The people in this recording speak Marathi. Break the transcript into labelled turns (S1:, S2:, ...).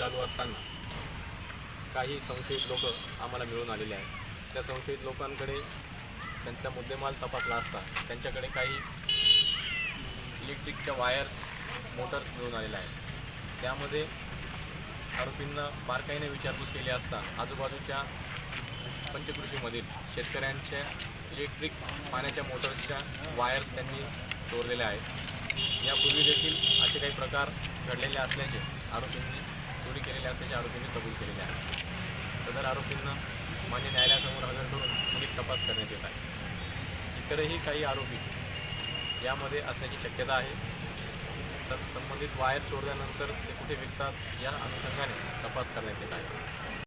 S1: चालू असताना काही संशयित लोक आम्हाला मिळून आलेले आहेत. त्या संशयित लोकांकडे त्यांचा मुद्देमाल तपासला असता त्यांच्याकडे काही इलेक्ट्रिकच्या वायर्स मोटर्स मिळून आलेल्या आहेत. त्यामध्ये आरोपींना बारकाईने विचारपूस केली असता. आजूबाजूच्या पंचकृषीमधील शेतकऱ्यांच्या इलेक्ट्रिक पाण्याच्या मोटर्सच्या वायर्स त्यांनी चोरलेल्या आहेत. यापूर्वी देखील असे काही प्रकार घडलेले असल्याचे आरोपींनी चोरी केलेल्या असल्याचे आरोपींनी कबूल केलेले आहे सदर आरोपींना मान्य न्यायालयासमोर हजर करून अधिक तपास करण्यात येत आहे. इतरही काही आरोपी यामध्ये असण्याची शक्यता आहे. संबंधित वायर चोरल्यानंतर ते कुठे विकतात या अनुषंगाने तपास करण्यात येत आहे.